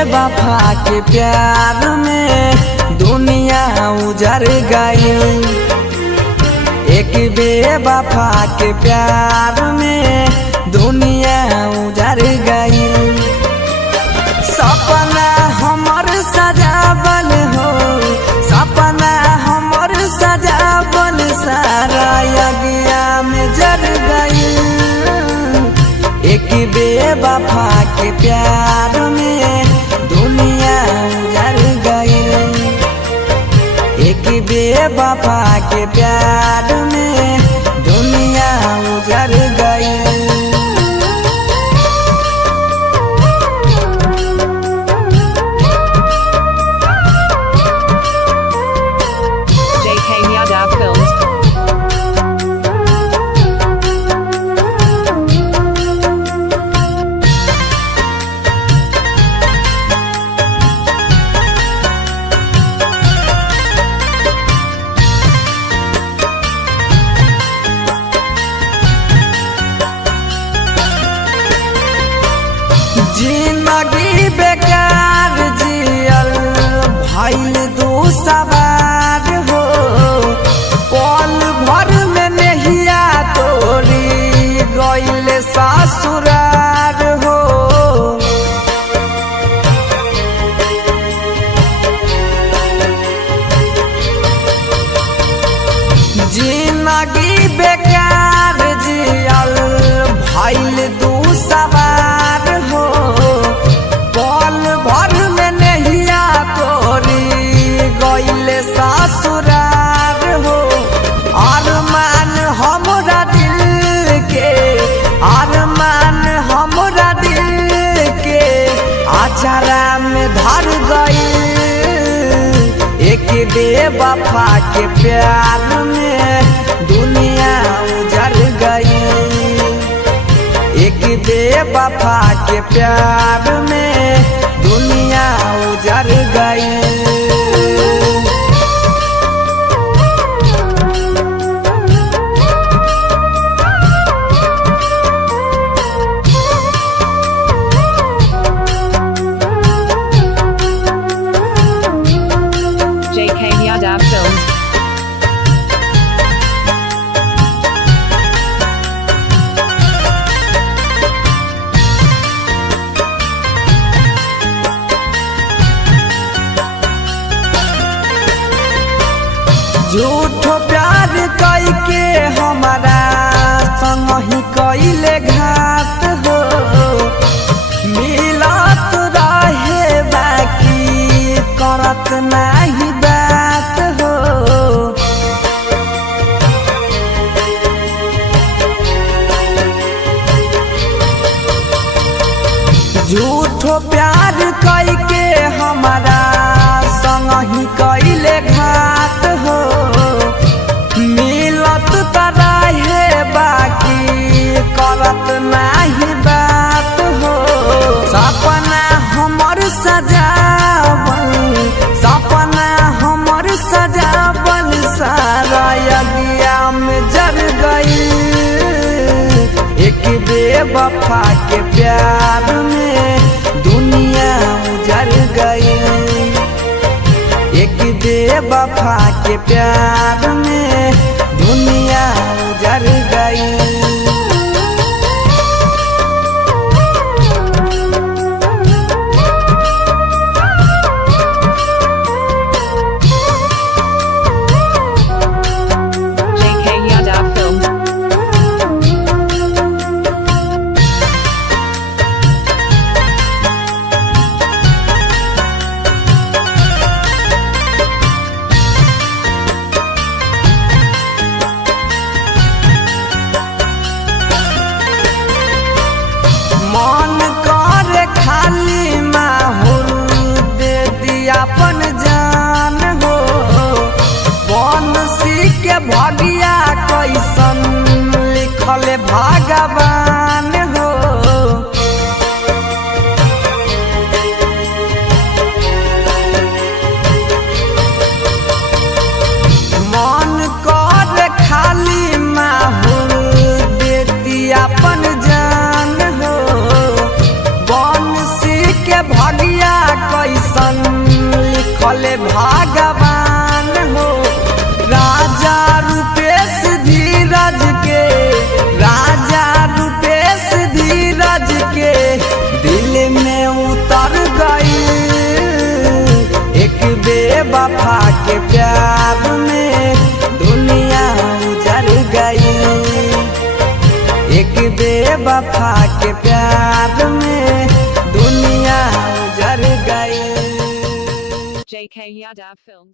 बेवफा के प्यार में दुनिया उजर गई। एक बेवफा के प्यार में दुनिया उजर गई। सपना हमर सजावल हो, सपना हमर सजावल सारा अगिया में जल गई। एक बेवफा के प्यार में दुनिया उजर गई। एक बेवफा के प्यार में दुनिया उजर गई। जिंदगी बेकार जियल भइल दू सवार हो। पल भर में नहिया तोरी गइल ससुरार हो। जिंदगी बेकार जियल भइल दू सवार हो। पल भर में नहिया तोरी गइल ससुरार हो। अरमान हमरा दिल के, अरमान हमरा दिल के अचारा में धर गई। एक बेवफा के प्यार में दुनिया उजर गई। एक बेवफा के प्यार में दुनिया उजर गई। झूठो प्यार कई के हमारा संग ही कइले घात हो। मिलत रहे बाकी करत नहीं बात हो। झूठो प्यार कई के हमारा संग ही कइले घात हो। मिलत रहे बाकी करत नहीं बात हो। सपना हमर सजावल, सपना हमर सजावल सारा अगिया में जल गई। एक बेवफा के प्यार में दुनिया उजर गई। एक बेवफा के प्यार में दुनिया उजर गई। K Yadav Films.